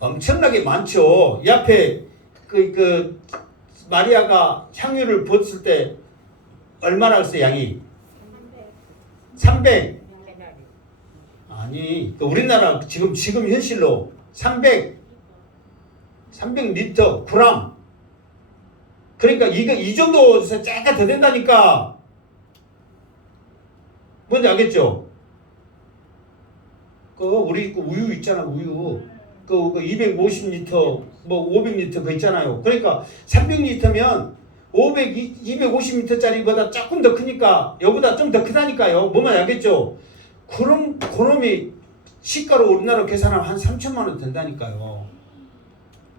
엄청나게 많죠. 이 앞에 마리아가 향유를 부었을 때 얼마나 했어요, 양이? 300. 아니, 우리나라 지금 현실로 300리터 그램. 그러니까 이 정도에서 약간 더 된다니까. 뭔지 알겠죠? 우리 우유 있잖아, 우유. 250리터, 500리터 그거 있잖아요. 그러니까 300리터면 250리터짜리보다 조금 더 크니까, 여보다 좀 더 크다니까요. 뭐만 알겠죠? 그놈이 시가로 우리나라 계산하면 한 3천만 원 된다니까요.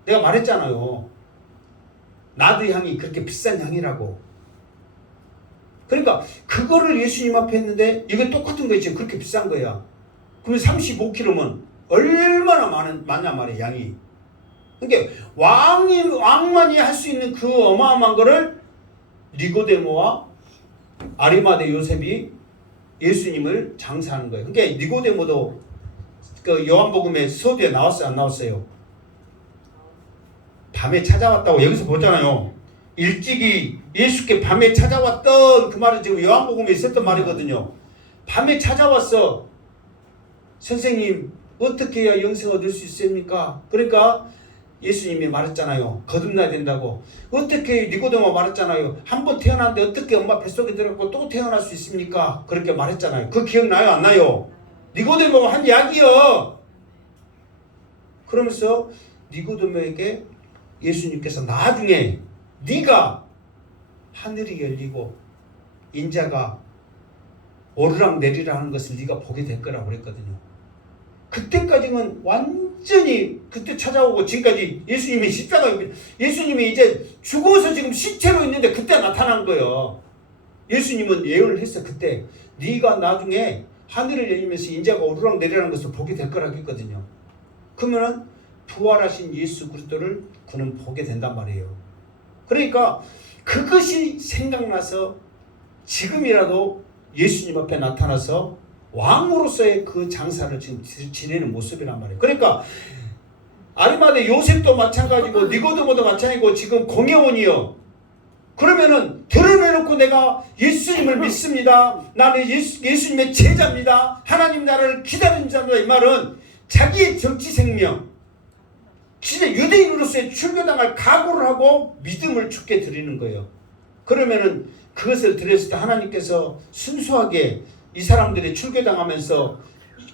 내가 말했잖아요. 나드 향이 그렇게 비싼 향이라고. 그러니까 그거를 예수님 앞에 했는데 이거 똑같은 거 있지. 그렇게 비싼 거야. 그러면 35kg면 얼마나 많냐 말이야, 양이. 그러니까 왕만이 할 수 있는 그 어마어마한 거를 니고데모와 아리마대 요셉이 예수님을 장사하는 거예요. 그러니까 니고데모도 그 요한복음의 서두에 나왔어요, 안 나왔어요? 밤에 찾아왔다고 여기서 보잖아요. 일찍이 예수께 밤에 찾아왔던 그 말은 지금 요한복음에 있었던 말이거든요. 밤에 찾아왔어. 선생님, 어떻게 해야 영생 얻을 수 있습니까? 그러니까 예수님이 말했잖아요. 거듭나야 된다고. 어떻게, 니고데모가 말했잖아요. 한 번 태어났는데 어떻게 엄마 뱃속에 들어갔고 또 태어날 수 있습니까? 그렇게 말했잖아요. 그 기억나요, 안 나요? 니고데모가 한 이야기요. 그러면서 니고데모에게 예수님께서 나중에 네가 하늘이 열리고 인자가 오르락 내리락 하는 것을 네가 보게 될 거라고 그랬거든요. 그때까지는 완전히 그때 찾아오고 지금까지 예수님이 예수님이 이제 죽어서 지금 시체로 있는데 그때 나타난 거예요. 예수님은 예언을 했어. 그때 네가 나중에 하늘을 열리면서 인자가 오르락 내리라는 것을 보게 될 거라고 했거든요. 그러면은 부활하신 예수 그리스도를 그는 보게 된단 말이에요. 그러니까 그것이 생각나서 지금이라도 예수님 앞에 나타나서 왕으로서의 그 장사를 지금 지내는 모습이란 말이에요. 그러니까 아리마대 요셉도 마찬가지고 니고데모도 마찬가지고 지금 공회원이요. 그러면은 드러내놓고 내가 예수님을 믿습니다. 나는 예수님의 제자입니다. 하나님 나라를 기다리는 자입니다. 이 말은 자기의 정치 생명, 진짜 유대인으로서의 출교당할 각오를 하고 믿음을 주께 드리는 거예요. 그러면은 그것을 드렸을 때 하나님께서 순수하게 이 사람들이 출교당하면서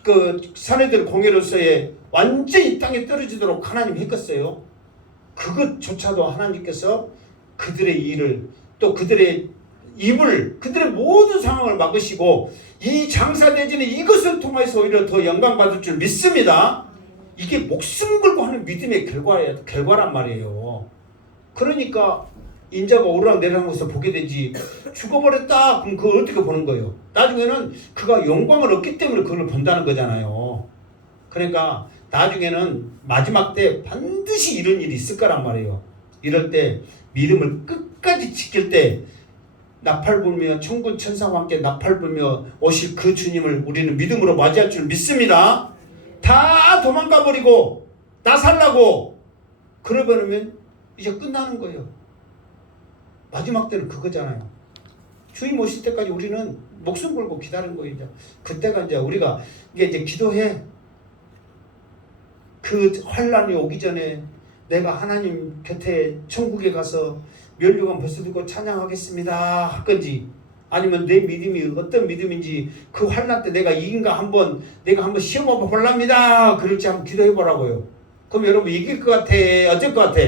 그 사내들 공회로서의 완전히 땅에 떨어지도록 하나님 했겠어요. 그것조차도 하나님께서 그들의 일을 또 그들의 입을 그들의 모든 상황을 막으시고 이 장사대지는 이것을 통해서 오히려 더 영광받을 줄 믿습니다. 이게 목숨 걸고 하는 믿음의 결과란 말이에요. 그러니까 인자가 오르락내리락 것을 보게 되지 죽어버렸다 그럼 그걸 어떻게 보는 거예요? 나중에는 그가 영광을 얻기 때문에 그걸 본다는 거잖아요. 그러니까 나중에는 마지막 때 반드시 이런 일이 있을 거란 말이에요. 이럴 때 믿음을 끝까지 지킬 때 나팔 불며 천군 천사와 함께 나팔 불며 오실 그 주님을 우리는 믿음으로 맞이할 줄 믿습니다. 다 도망가 버리고 나 살라고 그러버리면 이제 끝나는 거예요. 마지막 때는 그거잖아요. 주님 오실 때까지 우리는 목숨 걸고 기다리는 거예요. 이제 그때가 이제 우리가 이제 기도해. 그 환란이 오기 전에 내가 하나님 곁에 천국에 가서 면류관 벗어들고 찬양하겠습니다 할 건지 아니면 내 믿음이 어떤 믿음인지 그 환란 때 내가 내가 한번 시험해 볼랍니다 그럴지 한번 기도해 보라고요. 그럼 여러분 이길 것 같아? 어쩔 것 같아?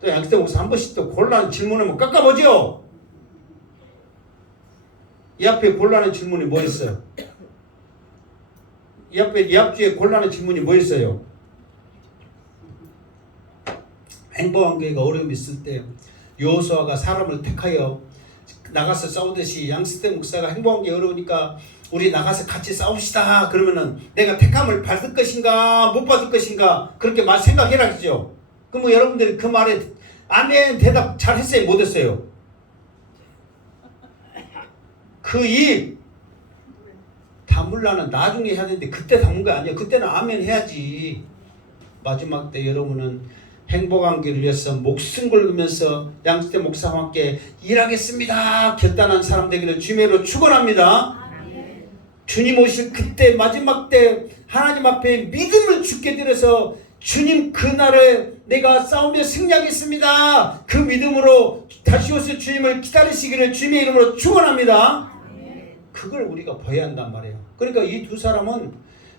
또 양기태 목사 한 번씩 또 곤란한 질문하면 깎아보죠. 이 앞에 곤란한 질문이 뭐 있어요? 이 앞주에 곤란한 질문이 뭐 있어요? 행복한 교회가 어려움이 있을 때 여호수아가 사람을 택하여 나가서 싸우듯이 양스테 목사가 행복한 게 어려우니까 우리 나가서 같이 싸웁시다. 그러면은 내가 택함을 받을 것인가 못 받을 것인가 그렇게 생각해라겠죠. 그럼 뭐 여러분들이 그 말에 아멘 대답 잘 했어요 못 했어요? 그 일 담을라는 나중에 해야 되는데 그때 담은 거 아니에요. 그때는 아멘 해야지. 마지막 때 여러분은 행복한 길을 위해서 목숨 걸으면서 양스테 목사와 함께 일하겠습니다 결단한 사람 되기를 주님으로 축원합니다. 주님 오실 그때 마지막 때 하나님 앞에 믿음을 주께 드려서 주님 그날에 내가 싸우며 승리하겠습니다 그 믿음으로 다시 오실 주님을 기다리시기를 주님의 이름으로 축원합니다. 그걸 우리가 봐야 한단 말이에요. 그러니까 이 두 사람은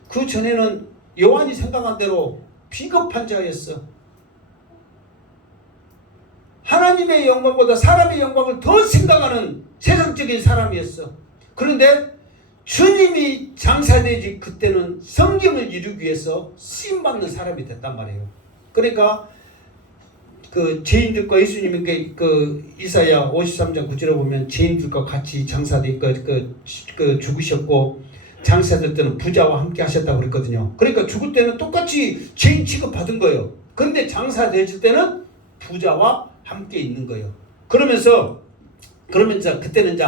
그 전에는 요한이 생각한 대로 비겁한 자였어. 하나님의 영광보다 사람의 영광을 더 생각하는 세상적인 사람이었어. 그런데 주님이 장사되지 그때는 성경을 이루기 위해서 쓰임받는 사람이 됐단 말이에요. 그러니까 그 죄인들과 예수님이 그 이사야 53장 9절에 보면 죄인들과 같이 장사되니까 그 죽으셨고 장사될 때는 부자와 함께 하셨다고 그랬거든요. 그러니까 죽을 때는 똑같이 죄인 취급받은 거예요. 그런데 장사되실 때는 부자와 함께 있는 거예요. 그러면서 그때는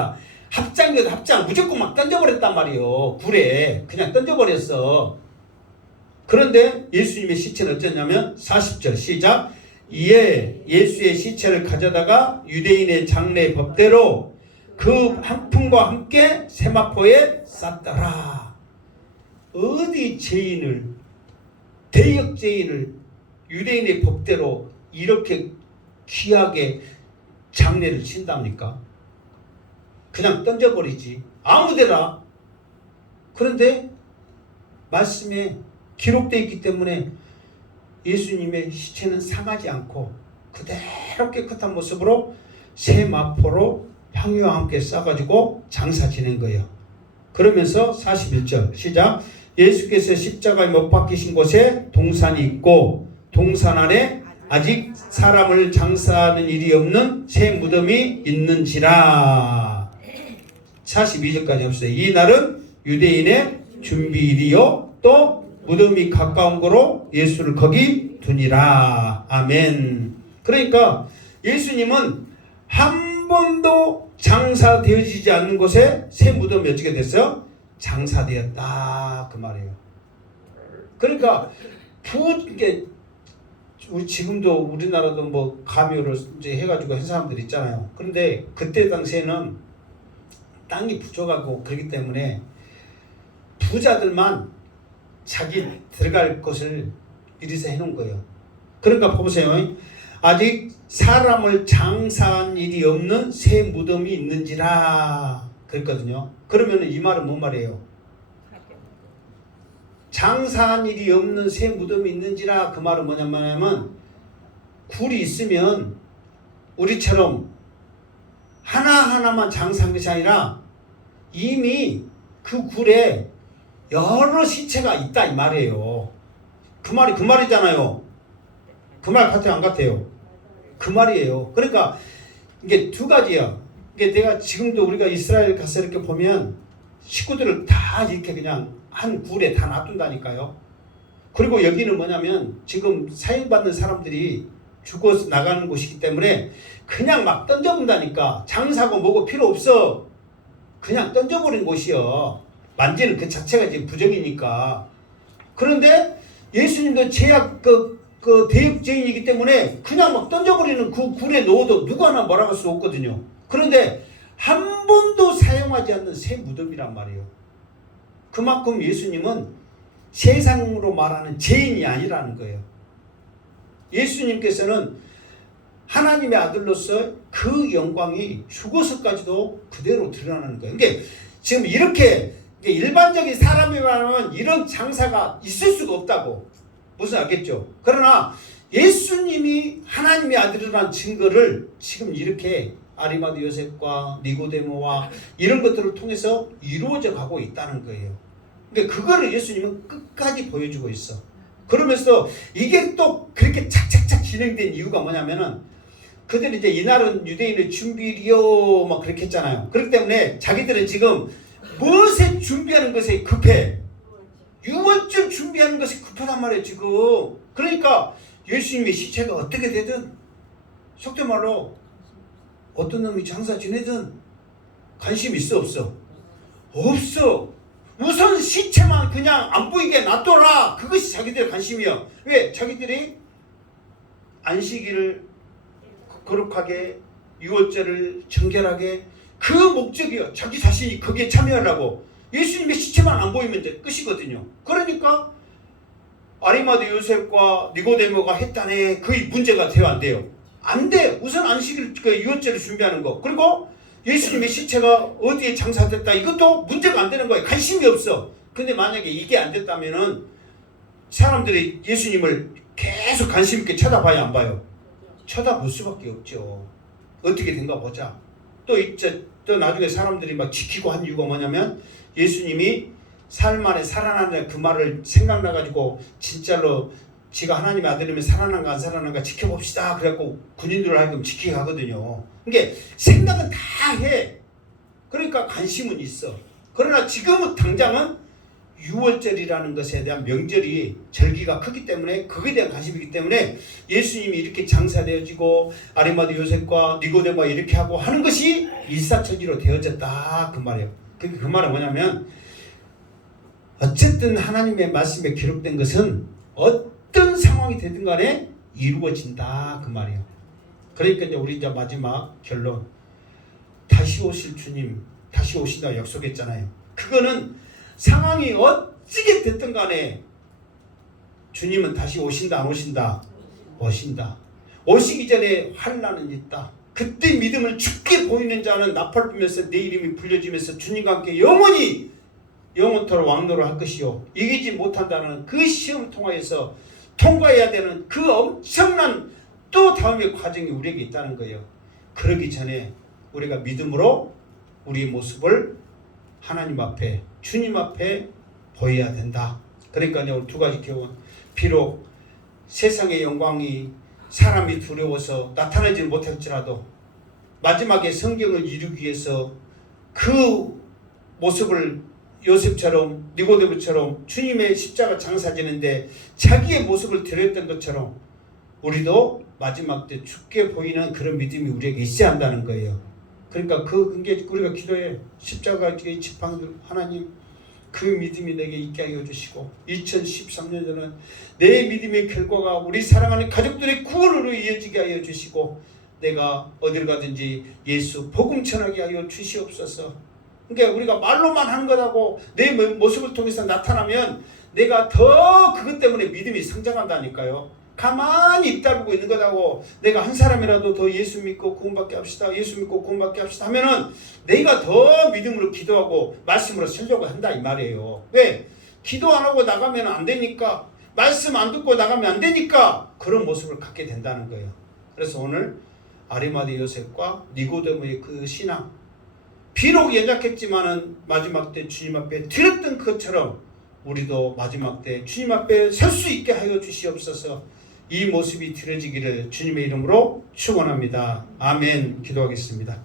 합장 무조건 막 던져버렸단 말이에요. 불에 그냥 던져버렸어. 그런데 예수님의 시체는 어쩌냐면 40절 시작. 이에 예수의 시체를 가져다가 유대인의 장례 법대로 그 한풍과 함께 세마포에 쌌더라. 어디 대역 죄인을 유대인의 법대로 이렇게 귀하게 장례를 친답니까? 그냥 던져버리지 아무데나. 그런데 말씀에 기록되어 있기 때문에 예수님의 시체는 상하지 않고 그대로 깨끗한 모습으로 새 마포로 향유와 함께 싸가지고 장사 지낸 거예요. 그러면서 41절 시작. 예수께서 십자가에 못 박히신 곳에 동산이 있고 동산 안에 아직 사람을 장사하는 일이 없는 새 무덤이 있는지라. 42절까지 합시다. 이 날은 유대인의 준비일이요 또 무덤이 가까운 거로 예수를 거기 두니라. 아멘. 그러니까 예수님은 한 번도 장사되어지지 않는 곳에 새 무덤이 어떻게 됐어요? 장사되었다 그 말이에요. 그러니까 이게 우리 지금도 우리나라도 뭐 가묘를 이제 해가지고 한 사람들 있잖아요. 그런데 그때 당시에는 땅이 부족하고 그렇기 때문에 부자들만 자기 들어갈 곳을 미리서 해놓은 거예요. 그러니까 보세요. 아직 사람을 장사한 일이 없는 새 무덤이 있는지라 그랬거든요. 그러면 이 말은 뭔 말이에요? 장사한 일이 없는 새 무덤이 있는지라 그 말은 뭐냐면 굴이 있으면 우리처럼 하나하나만 장사한 것이 아니라 이미 그 굴에 여러 시체가 있다 이 말이에요. 그 말이잖아요. 그 말 같아요, 안 같아요? 그 말이에요. 그러니까 이게 두 가지야. 이게 내가 지금도 우리가 이스라엘 가서 이렇게 보면 식구들을 다 이렇게 그냥 한 굴에 다 놔둔다니까요. 그리고 여기는 뭐냐면 지금 사형받는 사람들이 죽어서 나가는 곳이기 때문에 그냥 막 던져본다니까. 장사고 뭐고 필요 없어. 그냥 던져버린 곳이요. 만지는 그 자체가 지금 부정이니까. 그런데 예수님도 제약 그 대역죄인이기 때문에 그냥 막 던져버리는 그 굴에 넣어도 누구 하나 뭐라고 할 수 없거든요. 그런데 한 번도 사용하지 않는 새 무덤이란 말이에요. 그만큼 예수님은 세상으로 말하는 죄인이 아니라는 거예요. 예수님께서는 하나님의 아들로서 그 영광이 죽어서까지도 그대로 드러나는 거예요. 그러니까 지금 이렇게 일반적인 사람이 말하면 이런 장사가 있을 수가 없다고. 무슨 알겠죠? 그러나 예수님이 하나님의 아들이라는 증거를 지금 이렇게 아리마드 요셉과 니고데모와 이런 것들을 통해서 이루어져 가고 있다는 거예요. 그러니까 그거를 예수님은 끝까지 보여주고 있어. 그러면서 이게 또 그렇게 착착착 진행된 이유가 뭐냐면은 그들이 이제 이날은 유대인의 준비리요 막 그렇게 했잖아요. 그렇기 때문에 자기들은 지금 무엇에 준비하는 것에 급해. 유월절 준비하는 것이 급하단 말이에요 지금. 그러니까 예수님의 시체가 어떻게 되든 속된 말로 어떤 놈이 장사 지내든 관심 있어 없어? 없어. 우선 시체만 그냥 안 보이게 놔둬라. 그것이 자기들의 관심이야. 왜? 자기들이 안식일을 거룩하게 유월절을 정결하게 그 목적이요. 자기 자신이 거기에 참여하려고. 예수님의 시체만 안 보이면 이제 끝이거든요. 그러니까 아리마드 요셉과 니고데모가 했다네. 그게 문제가 돼요, 안 돼요? 안 돼. 우선 안식일 그 유월절을 준비하는 거. 그리고 예수님의 시체가 어디에 장사됐다. 이것도 문제가 안 되는 거예요. 관심이 없어. 근데 만약에 이게 안 됐다면은 사람들이 예수님을 계속 관심 있게 쳐다봐야 안 봐요? 쳐다볼 수밖에 없죠. 어떻게 된가 보자. 또 나중에 사람들이 막 지키고 한 이유가 뭐냐면 예수님이 삶 안에 살아난다 그 말을 생각나가지고 진짜로 지가 하나님의 아들이면 살아난가 안 살아난가 지켜봅시다. 그래갖고 군인들을 하여금 지키게 하거든요. 그러니까 생각은 다 해. 그러니까 관심은 있어. 그러나 지금은 당장은 유월절이라는 것에 대한 명절이 절기가 크기 때문에 그거에 대한 관심이기 때문에 예수님이 이렇게 장사되어지고 아리마드 요셉과 니고데모가 이렇게 하고 하는 것이 일사천리로 되어졌다 그 말이에요. 그 말은 뭐냐면 어쨌든 하나님의 말씀에 기록된 것은 어떤 상황이 되든 간에 이루어진다 그 말이에요. 그러니까 이제 우리 이제 마지막 결론, 다시 오실 주님, 다시 오신다 약속했잖아요. 그거는 상황이 어찌게 됐든 간에 주님은 다시 오신다 안 오신다? 오신다. 오시기 전에 환난은 있다. 그때 믿음을 죽게 보이는 자는 나팔 불면서 내 이름이 불려지면서 주님과 함께 영원히 영원토록 왕노를 할 것이요. 이기지 못한다는 그 시험 통하여서 통과해야 되는 그 엄청난 또 다음의 과정이 우리에게 있다는 거예요. 그러기 전에 우리가 믿음으로 우리의 모습을 하나님 앞에 주님 앞에 보여야 된다. 그러니까 오늘 두 가지 교훈. 비록 세상의 영광이 사람이 두려워서 나타나지 못할지라도 마지막에 성경을 이루기 위해서 그 모습을 요셉처럼 니고데모처럼 주님의 십자가 장사 지는데 자기의 모습을 드렸던 것처럼 우리도 마지막 때 죽게 보이는 그런 믿음이 우리에게 있어야 한다는 거예요. 그러니까 그게 우리가 기도해. 십자가의 지팡이들 하나님 그 믿음이 내게 있게 하여 주시고 2013년에는 내 믿음의 결과가 우리 사랑하는 가족들의 구원으로 이어지게 하여 주시고 내가 어딜 가든지 예수 복음 전하게 하여 주시옵소서. 그러니까 우리가 말로만 하는 거라고 내 모습을 통해서 나타나면 내가 더 그것 때문에 믿음이 성장한다니까요. 가만히 입 다물고 있는 거라고 내가 한 사람이라도 더 예수 믿고 구원받게 합시다. 예수 믿고 구원받게 합시다 하면은 내가 더 믿음으로 기도하고 말씀으로 살려고 한다 이 말이에요. 왜? 기도 안 하고 나가면 안 되니까, 말씀 안 듣고 나가면 안 되니까 그런 모습을 갖게 된다는 거예요. 그래서 오늘 아리마대 요셉과 니고데모의 그 신앙, 비록 연약했지만은 마지막 때 주님 앞에 드렸던 것처럼 우리도 마지막 때 주님 앞에 설 수 있게 하여 주시옵소서. 이 모습이 드려지기를 주님의 이름으로 축원합니다. 아멘. 기도하겠습니다.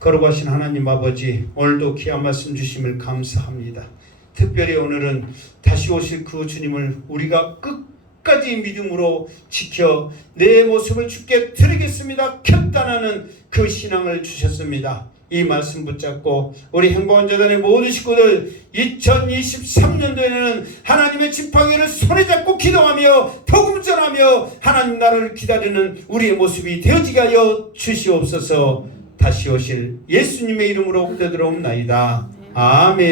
거룩하신 하나님 아버지, 오늘도 귀한 말씀 주심을 감사합니다. 특별히 오늘은 다시 오실 그 주님을 우리가 끝까지 믿음으로 지켜 내 모습을 주께 드리겠습니다. 결단하는 그 신앙을 주셨습니다. 이 말씀 붙잡고 우리 행복한 재단의 모든 식구들 2023년도에는 하나님의 지팡이를 손에 잡고 기도하며 복음 전하며 하나님 나라를 기다리는 우리의 모습이 되어지게 하여 주시옵소서. 다시 오실 예수님의 이름으로 기도드리옵나이다. 아멘.